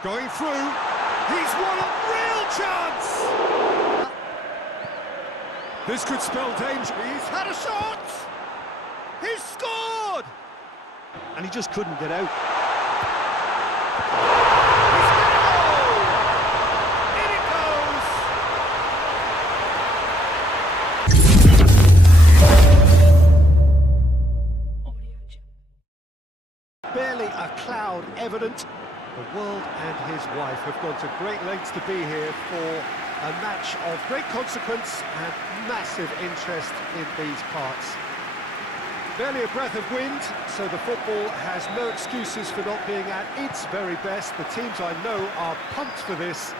Going through. He's won a real chance! This could spell danger. He's had a shot! He's scored! And he just couldn't get out. He's got a goal! In it goes! Barely a cloud evident. The world and his wife have gone to great lengths to be here for a match of great consequence and massive interest in these parts. Barely a breath of wind, so the football has no excuses for not being at its very best. The teams I know are pumped for this.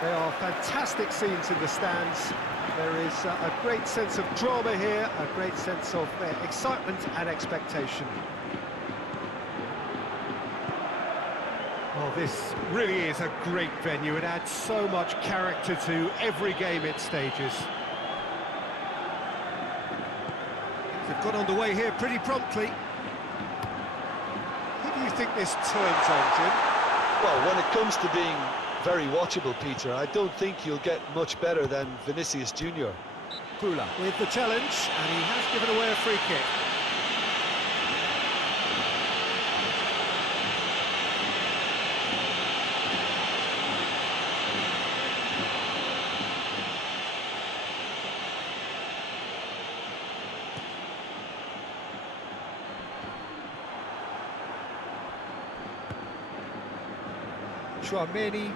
There are fantastic scenes in the stands. There is a great sense of drama here, a great sense of excitement and expectation. Well, this really is a great venue. It adds so much character to every game it stages. They've got underway here pretty promptly. Who do you think this turns on, Jim? Well, when it comes to being very watchable, Peter, I don't think you'll get much better than Vinicius Junior. Pula with the challenge, and he has given away a free kick. Many.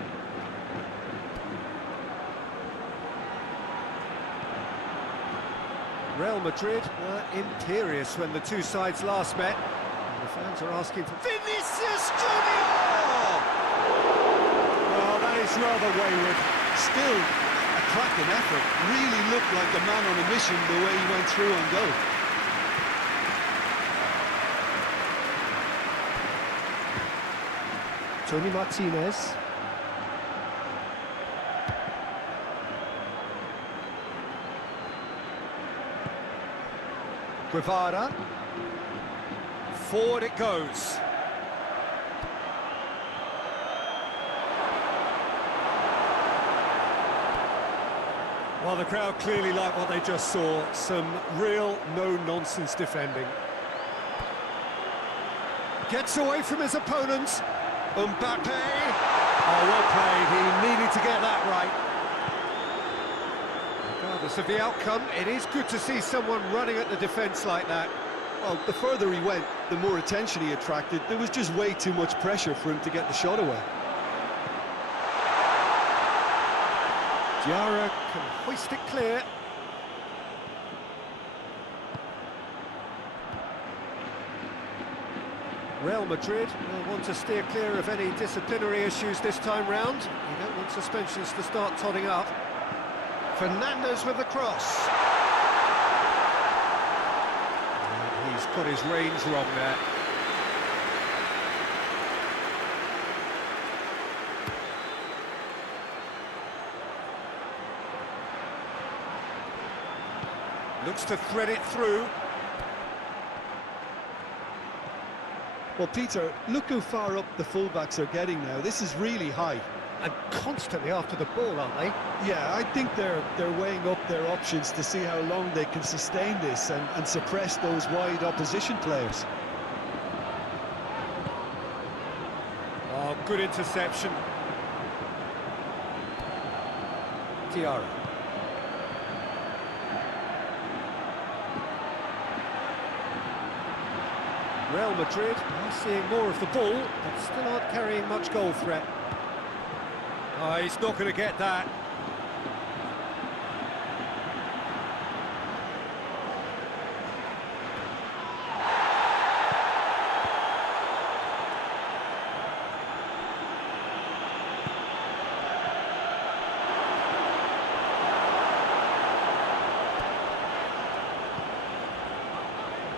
Real Madrid were imperious when the two sides last met, and the fans are asking for Vinicius Junior! Well, that is rather wayward. Still a cracking effort. Really looked like a man on a mission the way he went through on goal. Tony Martinez. Guevara. Forward it goes. Well, the crowd clearly like what they just saw. Some real no-nonsense defending. Gets away from his opponents. Mbappe! Oh, well played. He needed to get that right. Regardless of the outcome, it is good to see someone running at the defence like that. Well, the further he went, the more attention he attracted. There was just way too much pressure for him to get the shot away. Diarra can hoist it clear. Real Madrid will want to steer clear of any disciplinary issues this time round. You don't want suspensions to start totting up. Fernandes with the cross. And he's got his range wrong there. Looks to thread it through. Well, Peter, look how far up the fullbacks are getting now. This is really high. And constantly after the ball, aren't they? Yeah, I think they're weighing up their options to see how long they can sustain this and suppress those wide opposition players. Oh, good interception. Diarra. Real Madrid are seeing more of the ball, but still aren't carrying much goal threat. Oh, he's not going to get that.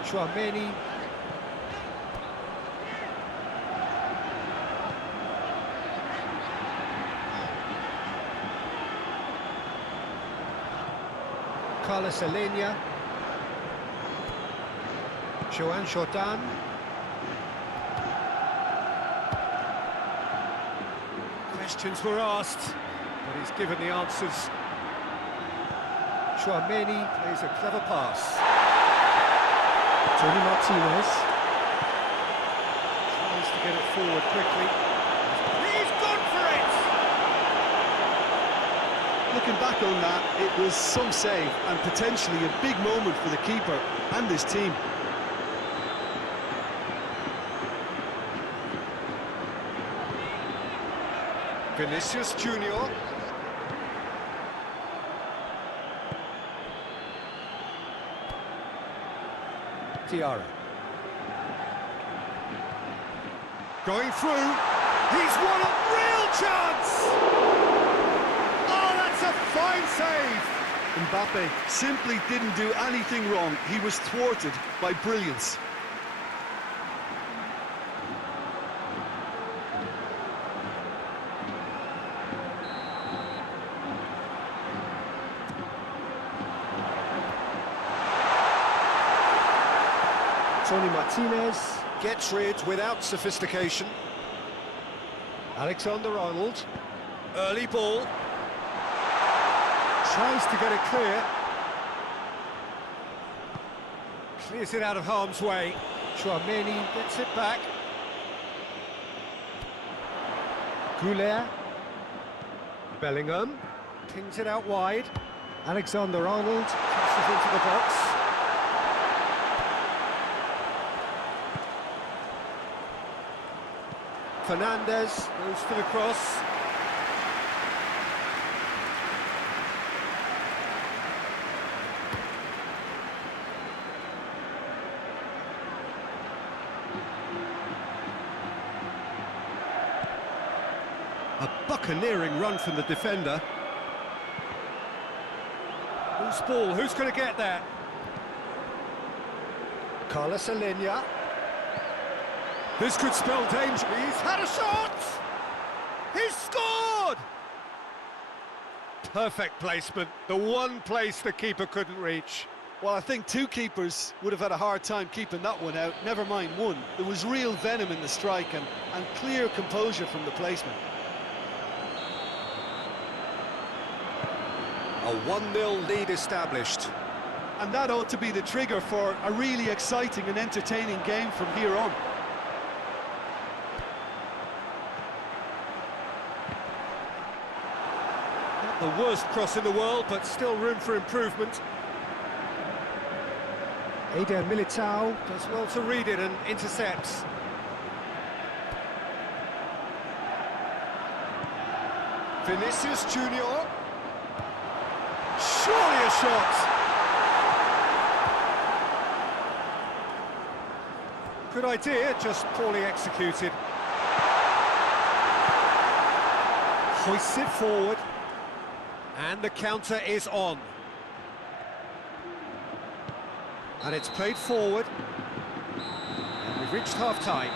Chouameni. Carlos Alenia. Joan Jordan. Questions were asked, but he's given the answers. Chouameni plays a clever pass. Tony Martinez. Tries to get it forward quickly. He's gone for it! Looking back on that, it was some save and potentially a big moment for the keeper and his team. Vinicius Junior. Tiara. Going through. He's won a real chance! Oh, that's a fine save! Mbappe simply didn't do anything wrong. He was thwarted by brilliance. Tony Martinez. Gets rid without sophistication. Alexander-Arnold. Early ball. Tries to get it clear. Clears it out of harm's way. Chouameni gets it back. Goulet. Bellingham pings it out wide. Alexander-Arnold. Crosses into the box. Fernandez goes for the cross. A buccaneering run from the defender. Who's ball? Who's going to get that? Carlos Alenia. This could spell danger. He's had a shot! He's scored! Perfect placement. The one place the keeper couldn't reach. Well, I think two keepers would have had a hard time keeping that one out, never mind one. There was real venom in the strike and clear composure from the placement. A 1-0 lead established. And that ought to be the trigger for a really exciting and entertaining game from here on. Not the worst cross in the world, but still room for improvement. Eder Militao. Does well to read it and intercepts. Vinicius Junior. Surely a shot! Good idea, just poorly executed. Hoists it forward. And the counter is on. And it's played forward. And we've reached half-time.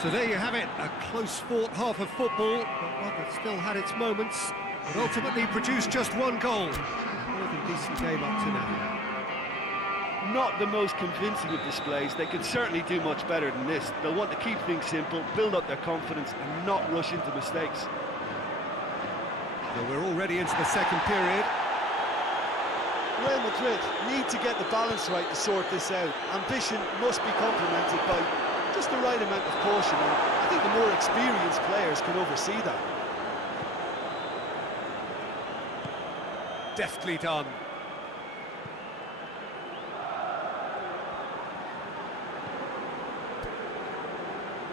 So there you have it, a close-fought half of football, but one that still had its moments, but ultimately produced just one goal. More than decent game up to now. Not the most convincing of displays. They can certainly do much better than this. They'll want to keep things simple, build up their confidence and not rush into mistakes. Well, we're already into the second period. Real Madrid need to get the balance right to sort this out. Ambition must be complemented by just the right amount of caution, and I think the more experienced players can oversee that. Deftly done.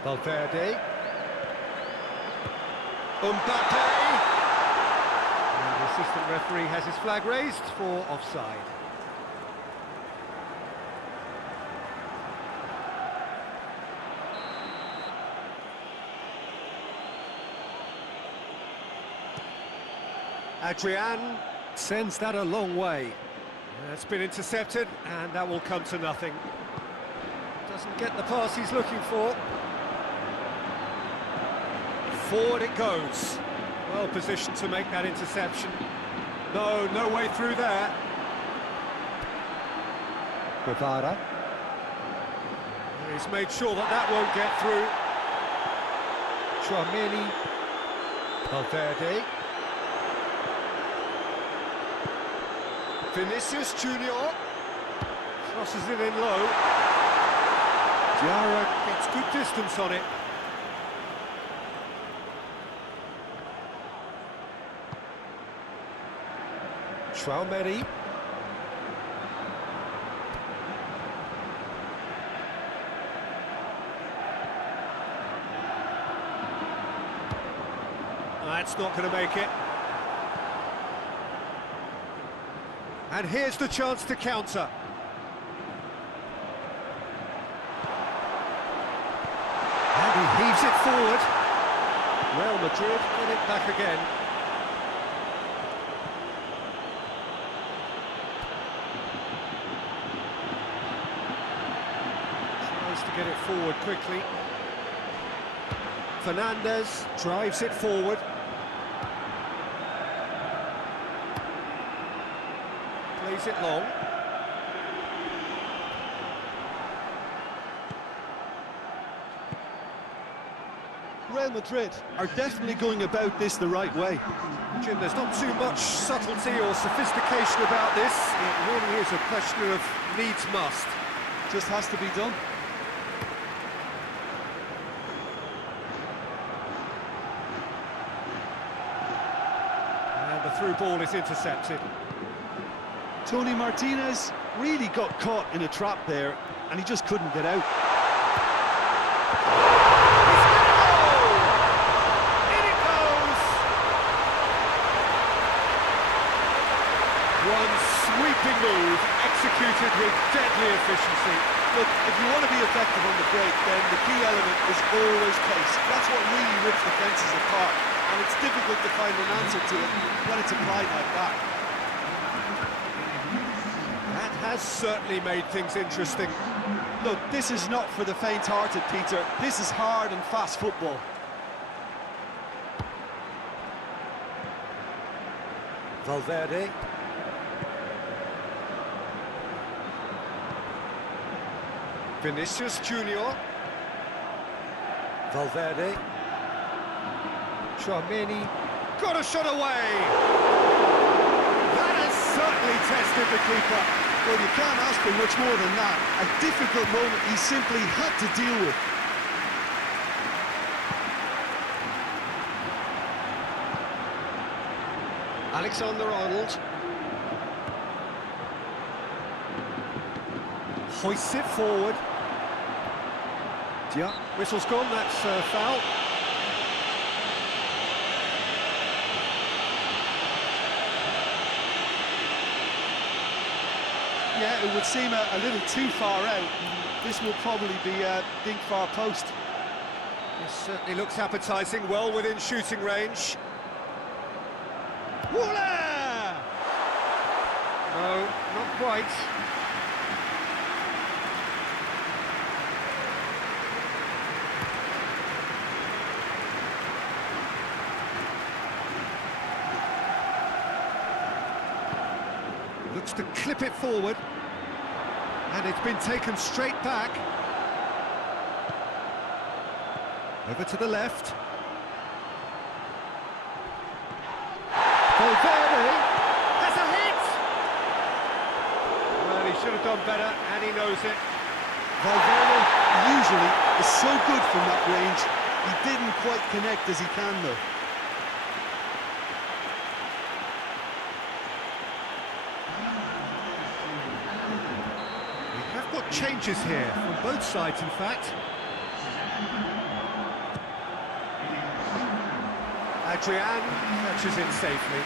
Valverde. Mbappe. And the assistant referee has his flag raised for offside. Adrian sends that a long way. It's been intercepted, and that will come to nothing. Doesn't get the pass he's looking for. Forward it goes. Well positioned to make that interception. No way through there. Guevara. He's made sure that won't get through. Chouameni. Valverde. Vinicius Junior. Crosses it in low. Diarra gets good distance on it. Traumeri. That's not going to make it. And here's the chance to counter. And he heaves it forward. Real Madrid get it back again. Tries to get it forward quickly. Fernandez drives it forward. Plays it long. Real Madrid are definitely going about this the right way. Jim, there's not too much subtlety or sophistication about this. It really is a question of needs must. Just has to be done. And the through ball is intercepted. Tony Martinez really got caught in a trap there, and he just couldn't get out. In it goes! One sweeping move, executed with deadly efficiency. Look, if you want to be effective on the break, then the key element is always pace. That's what really rips defences apart, and it's difficult to find an answer to it when it's applied like that. That has certainly made things interesting. Look, this is not for the faint-hearted, Peter. This is hard and fast football. Valverde. Vinicius Junior. Valverde. Traumeri. Got a shot away! That has certainly tested the keeper. Well, you can't ask for much more than that. A difficult moment he simply had to deal with. Alexander-Arnold. Hoists it forward. Yeah. Whistle's gone, that's foul. Yeah, it would seem a little too far out. This will probably be a deep far post. This certainly looks appetising, well within shooting range. Voila! No, not quite. Looks to clip it forward. And it's been taken straight back. Over to the left. Valverde has a hit! Well, he should have done better, and he knows it. Valverde usually is so good from that range. He didn't quite connect as he can, though. Changes here from both sides, in fact. Adrian catches it safely.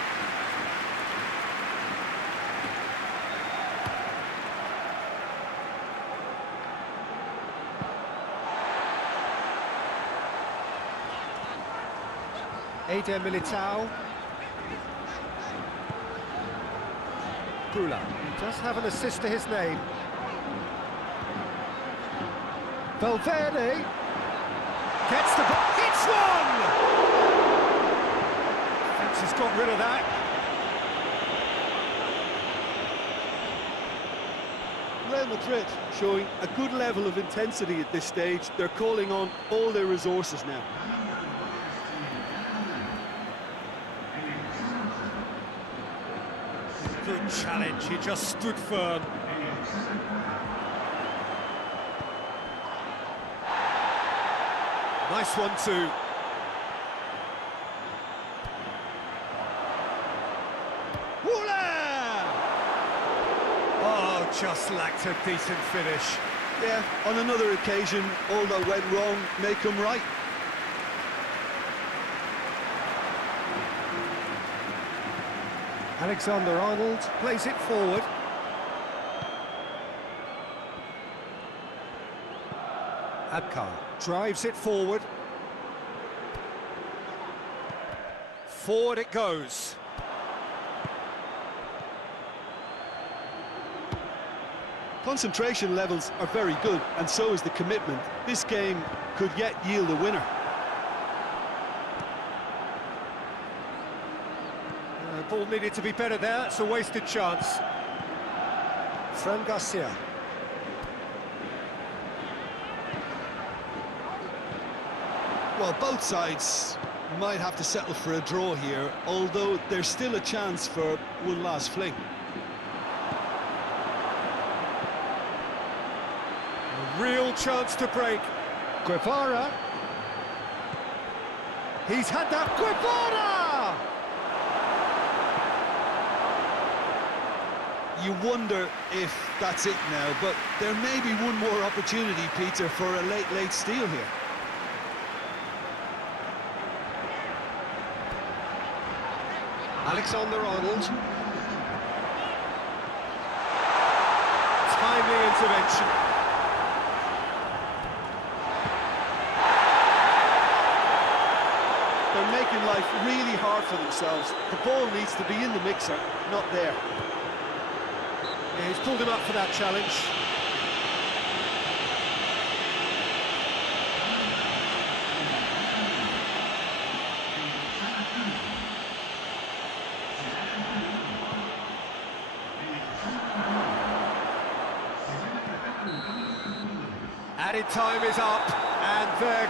Eder Militao. Brula does have an assist to his name. Valverde gets the ball, hits one! Fence has got rid of that. Real Madrid showing a good level of intensity at this stage. They're calling on all their resources now. Good challenge, he just stood firm. Nice one too. Oh, just lacked a decent finish. Yeah, on another occasion, all that went wrong may come right. Alexander-Arnold plays it forward. Abkar drives it forward. Forward it goes. Concentration levels are very good, and so is the commitment. This game could yet yield a winner. Ball needed to be better there, it's a wasted chance. Fran Garcia. Well, both sides might have to settle for a draw here, although there's still a chance for one last fling. A real chance to break. Guevara. He's had that. Guevara! You wonder if that's it now, but there may be one more opportunity, Peter, for a late steal here. Alexander-Arnold. Timely intervention. They're making life really hard for themselves. The ball needs to be in the mixer, not there. Yeah, he's pulled him up for that challenge. Added time is up, and there